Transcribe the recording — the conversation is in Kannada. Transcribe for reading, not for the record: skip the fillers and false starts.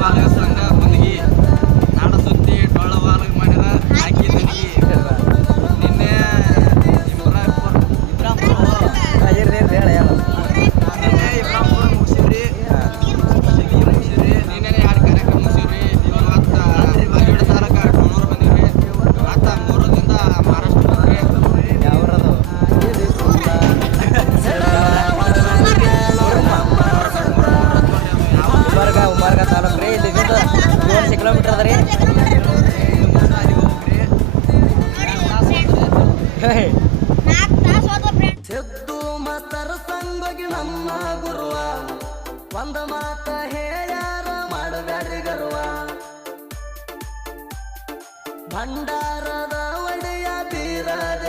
ಬಾಲಕ ಸಂಘ ಹುಂದಗಿ ನಾಡ ಸುತ್ತಿ ಡೊಳ್ಳ ಬಾಲಕ ಮಾಡಿದ ಹಾಕಿ ತನಗಿ ನಿನ್ನೆ ಇಬ್ರಾಂಪುರ ನಿನ್ನೆ ಇಬ್ರಾಂಪುರ ಮುಗಿಸಿವ್ರಿ ನಿನ್ನೆ 2 ಕಾರ್ಯಕ್ರಮ ಮುಗಿಸಿವ್ರಿ. ಇವತ್ತು ಬಾಗೇವಾಡಿ ತಾಲೂಕ ಡೋಣೂರು ಬಂದಿವ್ರಿ. ಮತ್ತ 3 ದಿನದಿಂದ ಮಹಾರಾಷ್ಟ್ರ ಬಂದ್ರಿ. ಉಮರ್ಗ ತಾಲೂಕು ರೀ. ಇಲ್ಲಿಂದ 7 ಕಿಲೋಮೀಟರ್ ಅದ ರೀ. ಸಿದ್ದು ಮತರ ಸಂಗೋಗಿ ನಮ್ಮ ಗುರುವ ಒಂದ ಮಾತ ಹೇಳ್ಯಾರ ಮಾಡಬ್ಯಾಡ್ರಿ ಗರ್ವ. ಭಂಡಾರದ ಒಡೆಯ ಬೀರರ